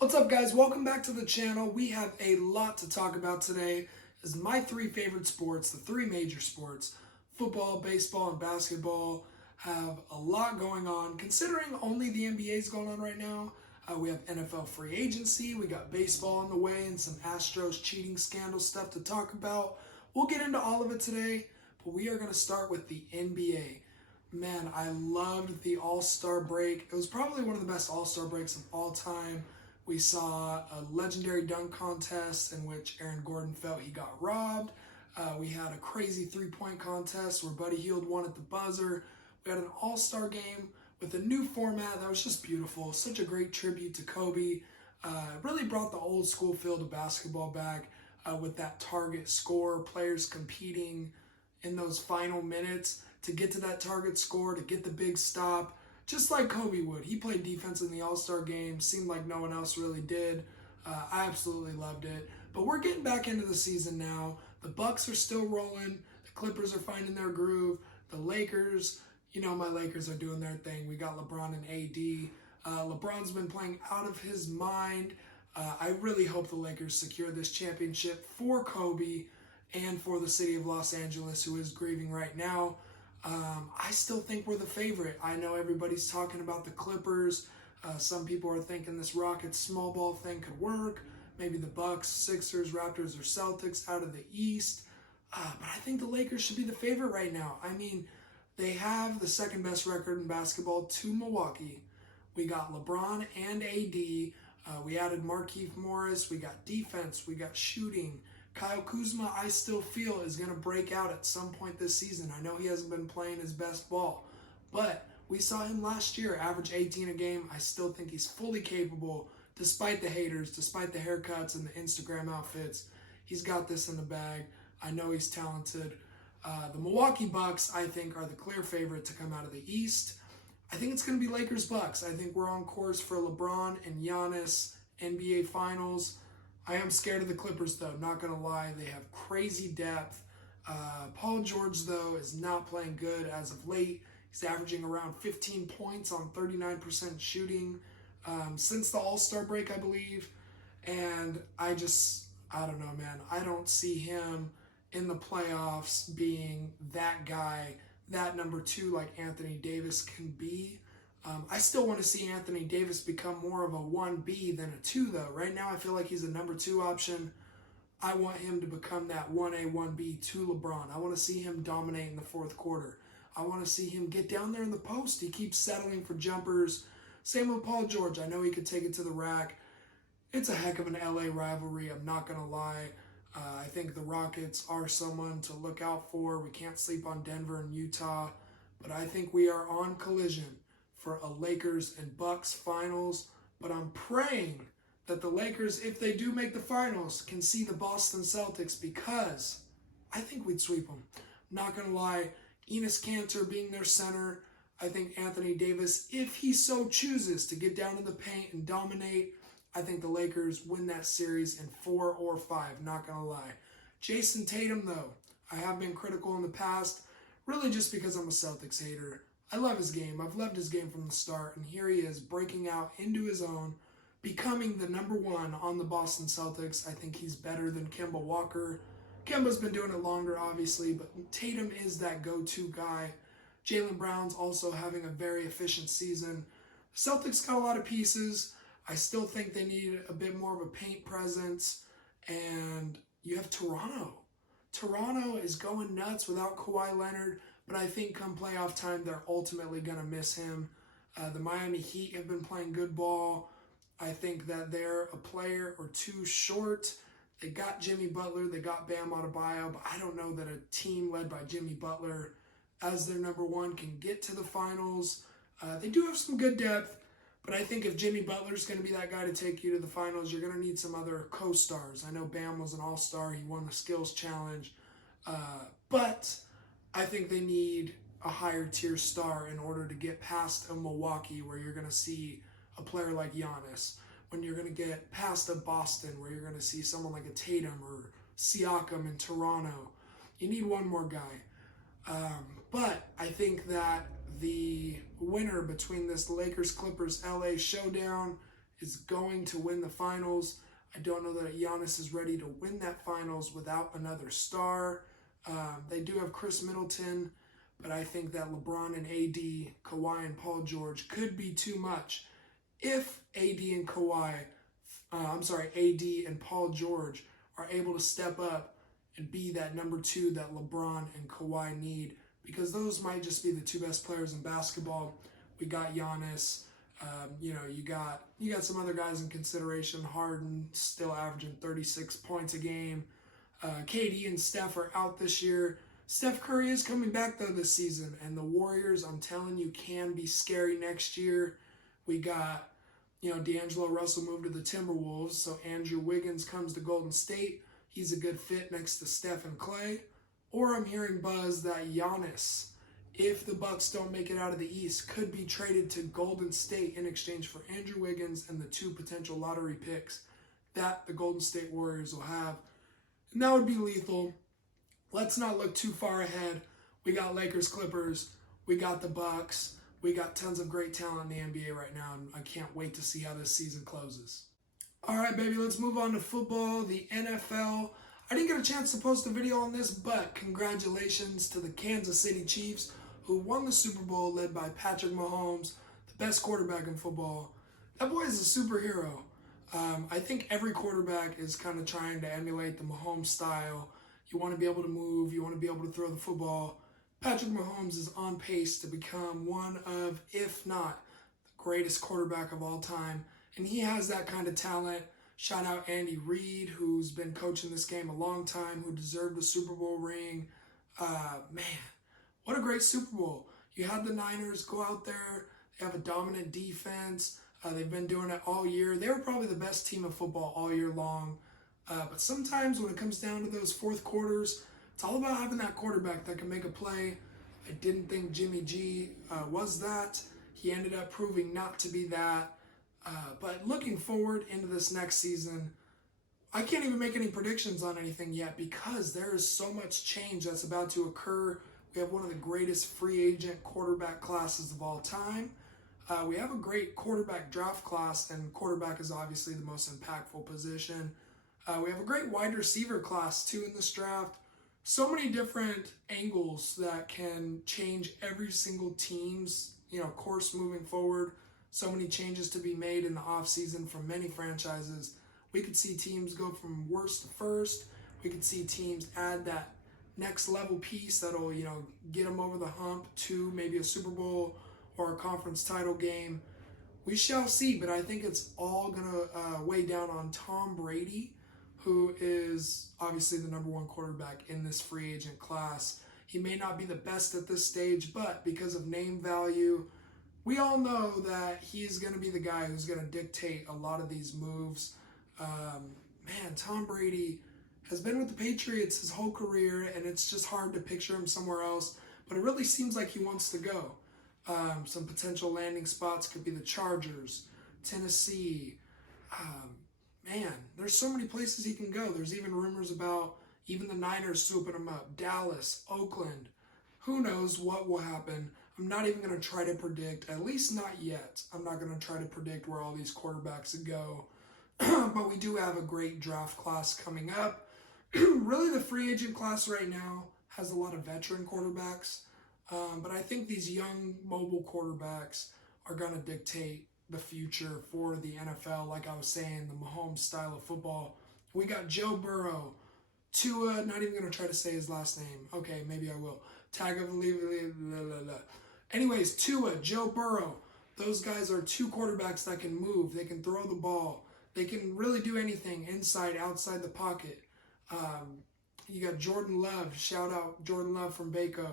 What's up, guys? Welcome back to the channel. We have a lot to talk about today. This is my three favorite sports, the three major sports, football, baseball, and basketball, have a lot going on. Considering only the NBA is going on right now, we have NFL free agency, we got baseball on the way, and some Astros cheating scandal stuff to talk about. We'll get into all of it today, but we are going to start with the NBA. Man, I loved the All-Star break. It was probably one of the best All-Star breaks of all time. We saw a legendary dunk contest in which Aaron Gordon felt he got robbed. We had a crazy three-point contest where Buddy Hield won at the buzzer. We had an all-star game with a new format that was just beautiful. Such a great tribute to Kobe. Really brought the old school feel to basketball back with that target score, players competing in those final minutes to get to that target score, to get the big stop. Just like Kobe would. He played defense in the All-Star game. Seemed like no one else really did. I absolutely loved it. But we're getting back into the season now. The Bucks are still rolling. The Clippers are finding their groove. The Lakers, you know my Lakers are doing their thing. We got LeBron and AD. LeBron's been playing out of his mind. I really hope the Lakers secure this championship for Kobe and for the city of Los Angeles, who is grieving right now. I still think we're the favorite. I know everybody's talking about the Clippers. Some people are thinking this Rockets small ball thing could work. Maybe the Bucks, Sixers, Raptors, or Celtics out of the East. But I think the Lakers should be the favorite right now. I mean, they have the second best record in basketball to Milwaukee. We got LeBron and AD. We added Markieff Morris. We got defense. We got shooting. Kyle Kuzma, I still feel, is going to break out at some point this season. I know he hasn't been playing his best ball, but we saw him last year average 18 a game. I still think he's fully capable, despite the haters, despite the haircuts and the Instagram outfits. He's got this in the bag. I know he's talented. The Milwaukee Bucks, I think, are the clear favorite to come out of the East. I think it's going to be Lakers-Bucks. I think we're on course for LeBron and Giannis NBA Finals. I am scared of the Clippers, though, not going to lie. They have crazy depth. Paul George, though, is not playing good as of late. He's averaging around 15 points on 39% shooting since the All-Star break, I believe. And I don't know, man. I don't see him in the playoffs being that guy, that number two like Anthony Davis can be. I still want to see Anthony Davis become more of a 1B than a 2, though. Right now, I feel like he's a number 2 option. I want him to become that 1A, 1B to LeBron. I want to see him dominate in the fourth quarter. I want to see him get down there in the post. He keeps settling for jumpers. Same with Paul George. I know he could take it to the rack. It's a heck of an LA rivalry, I'm not going to lie. I think the Rockets are someone to look out for. We can't sleep on Denver and Utah. But I think we are on collision for a Lakers and Bucks finals, but I'm praying that the Lakers, if they do make the finals, can see the Boston Celtics, because I think we'd sweep them. Not going to lie, Enes Kanter being their center, I think Anthony Davis, if he so chooses to get down in the paint and dominate, I think the Lakers win that series in 4 or 5, not going to lie. Jason Tatum, though, I have been critical in the past, really just because I'm a Celtics hater. I love his game. I've loved his game from the start, and here he is breaking out into his own, becoming the number 1 on the Boston Celtics. I think he's better than Kemba Walker. Kemba's been doing it longer, obviously, but Tatum is that go-to guy. Jaylen Brown's also having a very efficient season. Celtics got a lot of pieces. I still think they need a bit more of a paint presence, and you have Toronto. Toronto is going nuts without Kawhi Leonard, but I think come playoff time, they're ultimately going to miss him. The Miami Heat have been playing good ball. I think that they're a player or two short. They got Jimmy Butler, they got Bam Adebayo, but I don't know that a team led by Jimmy Butler as their number 1 can get to the finals. They do have some good depth, but I think if Jimmy Butler's going to be that guy to take you to the finals, you're going to need some other co-stars. I know Bam was an all-star. He won the skills challenge. But I think they need a higher tier star in order to get past a Milwaukee where you're going to see a player like Giannis, when you're going to get past a Boston where you're going to see someone like a Tatum or Siakam in Toronto. You need one more guy. But I think that the winner between this Lakers-Clippers LA showdown is going to win the finals. I don't know that Giannis is ready to win that finals without another star. They do have Chris Middleton, but I think that LeBron and AD, Kawhi and Paul George could be too much. If AD and Paul George are able to step up and be that number 2 that LeBron and Kawhi need, because those might just be the 2 best players in basketball. We got Giannis. You got some other guys in consideration. Harden still averaging 36 points a game. KD and Steph are out this year. Steph Curry is coming back though this season, and the Warriors, I'm telling you, can be scary next year. We got, D'Angelo Russell moved to the Timberwolves, so Andrew Wiggins comes to Golden State. He's a good fit next to Steph and Clay. Or I'm hearing buzz that Giannis, if the Bucks don't make it out of the East, could be traded to Golden State in exchange for Andrew Wiggins and the 2 potential lottery picks that the Golden State Warriors will have. And that would be lethal. Let's not look too far ahead. We got Lakers, Clippers. We got the Bucks. We got tons of great talent in the NBA right now, and I can't wait to see how this season closes. All right, baby, let's move on to football, the NFL. I didn't get a chance to post a video on this, but congratulations to the Kansas City Chiefs, who won the Super Bowl, led by Patrick Mahomes, the best quarterback in football. That boy is a superhero. I think every quarterback is kind of trying to emulate the Mahomes style. You want to be able to move. You want to be able to throw the football. Patrick Mahomes is on pace to become one of, if not, the greatest quarterback of all time. And he has that kind of talent. Shout out Andy Reid, who's been coaching this game a long time, who deserved a Super Bowl ring. Man, what a great Super Bowl. You had the Niners go out there. They have a dominant defense. They've been doing it all year. They were probably the best team of football all year long. But sometimes when it comes down to those fourth quarters, it's all about having that quarterback that can make a play. I didn't think Jimmy G was that. He ended up proving not to be that. But looking forward into this next season, I can't even make any predictions on anything yet because there is so much change that's about to occur. We have one of the greatest free agent quarterback classes of all time. We have a great quarterback draft class, and quarterback is obviously the most impactful position. We have a great wide receiver class too in this draft. So many different angles that can change every single team's course moving forward. So many changes to be made in the offseason from many franchises. We could see teams go from worst to first. We could see teams add that next level piece that'll get them over the hump to maybe a Super Bowl or a conference title game. We shall see, but I think it's all going to weigh down on Tom Brady, who is obviously the number 1 quarterback in this free agent class. He may not be the best at this stage, but because of name value, we all know that he's going to be the guy who's going to dictate a lot of these moves. Tom Brady has been with the Patriots his whole career, and it's just hard to picture him somewhere else, but it really seems like he wants to go. Some potential landing spots could be the Chargers, Tennessee. There's so many places he can go. There's even rumors about even the Niners swooping him up, Dallas, Oakland. Who knows what will happen? I'm not even going to try to predict, at least not yet. I'm not going to try to predict where all these quarterbacks go. But we do have a great draft class coming up. Really, the free agent class right now has a lot of veteran quarterbacks. But I think these young, mobile quarterbacks are going to dictate the future for the NFL. Like I was saying, the Mahomes style of football. We got Joe Burrow, Tua, not even going to try to say his last name. Okay, maybe I will. Anyways, Tua, Joe Burrow. Those guys are 2 quarterbacks that can move. They can throw the ball. They can really do anything inside, outside the pocket. You got Jordan Love. Shout out Jordan Love from Baco,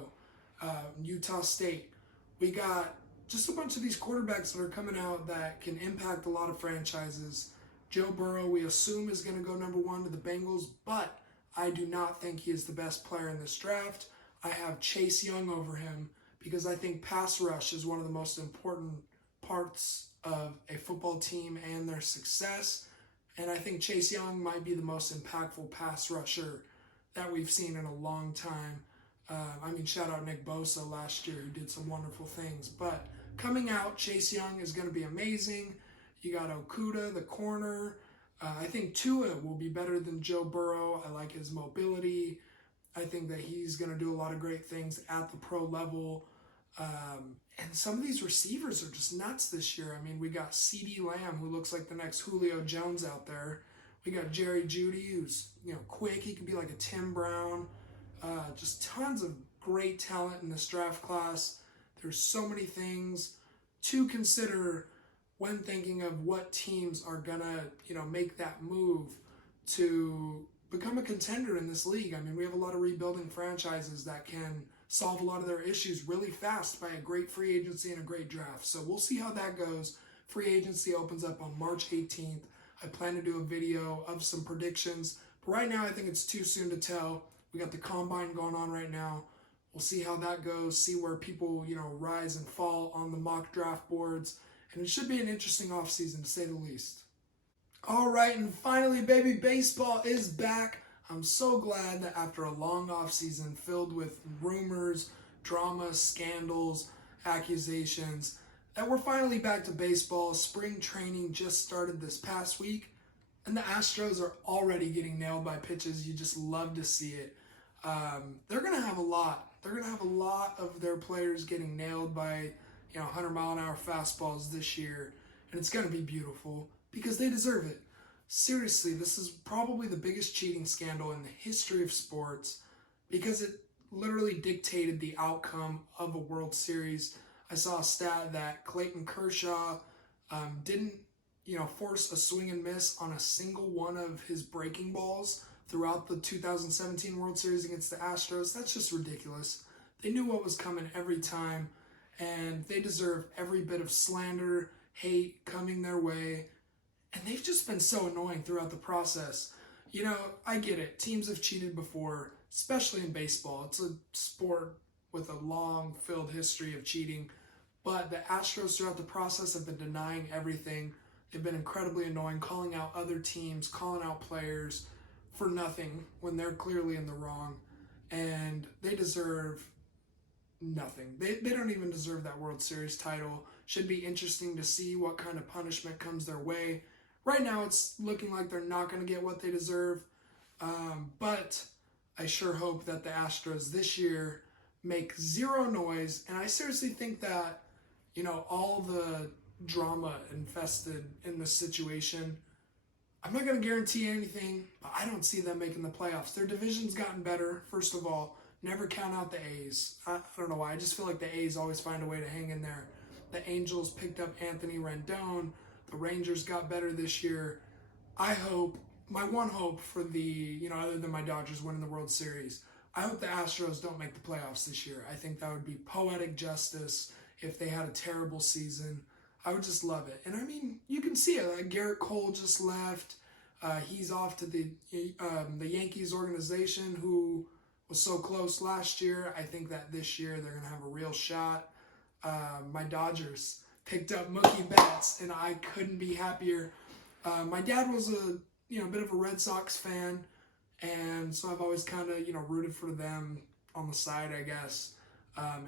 Utah State. We got just a bunch of these quarterbacks that are coming out that can impact a lot of franchises. Joe Burrow, we assume, is going to go number 1 to the Bengals, but I do not think he is the best player in this draft. I have Chase Young over him because I think pass rush is one of the most important parts of a football team and their success. And I think Chase Young might be the most impactful pass rusher that we've seen in a long time. Shout out Nick Bosa last year, who did some wonderful things. But coming out, Chase Young is going to be amazing. You got Okuda, the corner. I think Tua will be better than Joe Burrow. I like his mobility. I think that he's going to do a lot of great things at the pro level. And some of these receivers are just nuts this year. I mean, we got CeeDee Lamb, who looks like the next Julio Jones out there. We got Jerry Jeudy, who's quick. He could be like a Tim Brown. Just tons of great talent in this draft class. There's so many things to consider when thinking of what teams are gonna make that move to become a contender in this league. I mean, we have a lot of rebuilding franchises that can solve a lot of their issues really fast by a great free agency and a great draft. So we'll see how that goes. Free agency opens up on March 18th. I plan to do a video of some predictions, but right now I think it's too soon to tell. We got the combine going on right now. We'll see how that goes, see where people, rise and fall on the mock draft boards. And it should be an interesting offseason, to say the least. All right, and finally, baby, baseball is back. I'm so glad that after a long offseason filled with rumors, drama, scandals, accusations, that we're finally back to baseball. Spring training just started this past week, and the Astros are already getting nailed by pitches. You just love to see it. They're going to have a lot. They're going to have a lot of their players getting nailed by 100-mile-an-hour fastballs this year, and it's going to be beautiful because they deserve it. Seriously, this is probably the biggest cheating scandal in the history of sports because it literally dictated the outcome of a World Series. I saw a stat that Clayton Kershaw didn't, force a swing and miss on a single one of his breaking balls throughout the 2017 World Series against the Astros. That's just ridiculous. They knew what was coming every time, and they deserve every bit of slander, hate coming their way. And they've just been so annoying throughout the process. I get it. Teams have cheated before, especially in baseball. It's a sport with a long, filled history of cheating. But the Astros throughout the process have been denying everything. They've been incredibly annoying, calling out other teams, calling out players for nothing when they're clearly in the wrong. And they deserve nothing. They don't even deserve that World Series title. Should be interesting to see what kind of punishment comes their way. Right now, it's looking like they're not going to get what they deserve. But I sure hope that the Astros this year make zero noise. And I seriously think that, all the drama infested in this situation, I'm not going to guarantee anything, but I don't see them making the playoffs. Their division's gotten better, first of all. Never count out the A's. I don't know why. I just feel like the A's always find a way to hang in there. The Angels picked up Anthony Rendon. The Rangers got better this year. I hope, my one hope for the, other than my Dodgers winning the World Series, I hope the Astros don't make the playoffs this year. I think that would be poetic justice if they had a terrible season. I would just love it. And I mean, you can see it. Like Garrett Cole just left. He's off to the Yankees organization, who was so close last year. I think that this year they're going to have a real shot. My Dodgers picked up Mookie Betts, and I couldn't be happier. My dad was a bit of a Red Sox fan, and so I've always kind of rooted for them on the side, I guess.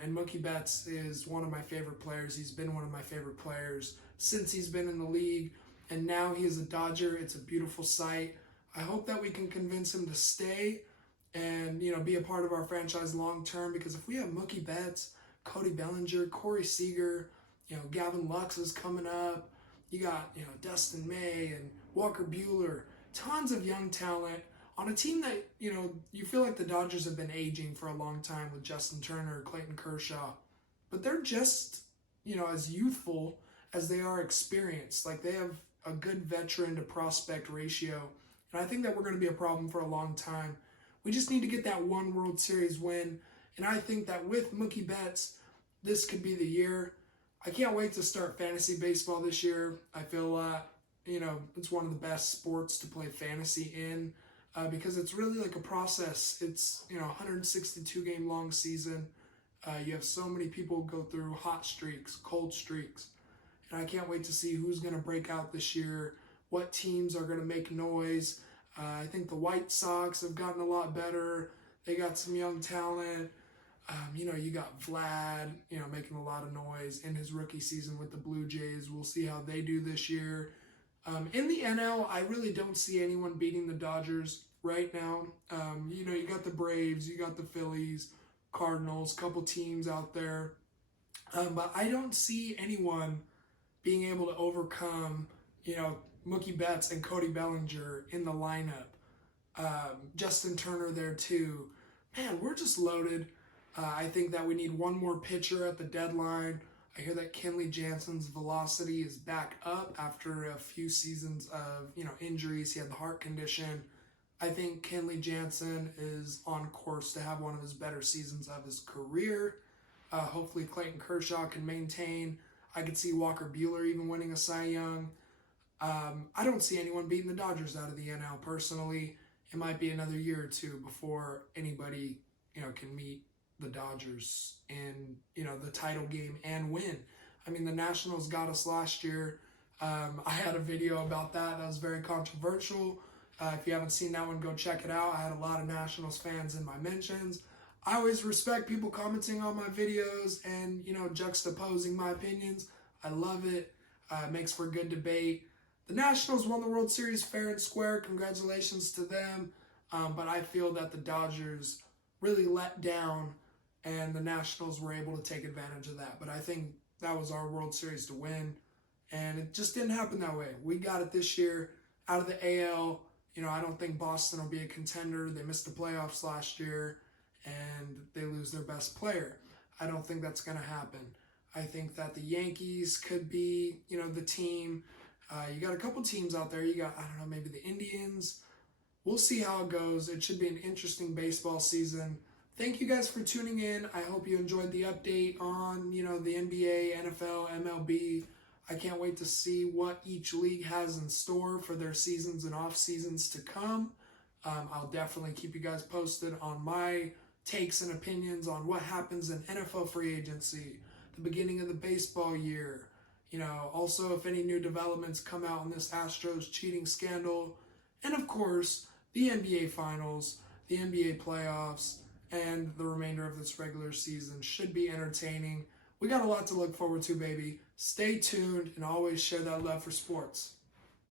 And Mookie Betts is one of my favorite players. He's been one of my favorite players since he's been in the league, and now he is a Dodger. It's a beautiful sight. I hope that we can convince him to stay and be a part of our franchise long term, because if we have Mookie Betts, Cody Bellinger, Corey Seager, Gavin Lux is coming up. You got, Dustin May and Walker Buehler, tons of young talent on a team that, you feel like the Dodgers have been aging for a long time with Justin Turner, Clayton Kershaw. But they're just, as youthful as they are experienced. Like, they have a good veteran to prospect ratio. And I think that we're going to be a problem for a long time. We just need to get that one World Series win. And I think that with Mookie Betts, this could be the year. I can't wait to start fantasy baseball this year. I feel, it's one of the best sports to play fantasy in because it's really like a process. It's, 162 game long season. You have so many people go through hot streaks, cold streaks. And I can't wait to see who's going to break out this year, what teams are going to make noise. I think the White Sox have gotten a lot better. They got some young talent. You got Vlad, making a lot of noise in his rookie season with the Blue Jays. We'll see how they do this year. In the NL, I really don't see anyone beating the Dodgers right now. You got the Braves, you got the Phillies, Cardinals, couple teams out there. But I don't see anyone being able to overcome, Mookie Betts and Cody Bellinger in the lineup. Justin Turner there too. Man, we're just loaded. I think that we need one more pitcher at the deadline. I hear that Kenley Jansen's velocity is back up after a few seasons of, injuries. He had the heart condition. I think Kenley Jansen is on course to have one of his better seasons of his career. Hopefully Clayton Kershaw can maintain. I could see Walker Buehler even winning a Cy Young. I don't see anyone beating the Dodgers out of the NL personally. It might be another year or two before anybody, can meet the Dodgers in, the title game and win. I mean, the Nationals got us last year. I had a video about that. That was very controversial. If you haven't seen that one, go check it out. I had a lot of Nationals fans in my mentions. I always respect people commenting on my videos and, juxtaposing my opinions. I love it. It makes for good debate. The Nationals won the World Series fair and square. Congratulations to them. But I feel that the Dodgers really let down and the Nationals were able to take advantage of that. But I think that was our World Series to win. And it just didn't happen that way. We got it this year out of the AL. I don't think Boston will be a contender. They missed the playoffs last year and they lose their best player. I don't think that's going to happen. I think that the Yankees could be, the team. You got a couple teams out there. You got, maybe the Indians. We'll see how it goes. It should be an interesting baseball season. Thank you guys for tuning in. I hope you enjoyed the update on, the NBA, NFL, MLB. I can't wait to see what each league has in store for their seasons and off seasons to come. I'll definitely keep you guys posted on my takes and opinions on what happens in NFL free agency, the beginning of the baseball year. Also if any new developments come out in this Astros cheating scandal. And of course, the NBA Finals, the NBA playoffs, and the remainder of this regular season should be entertaining. We got a lot to look forward to, baby. Stay tuned and always share that love for sports.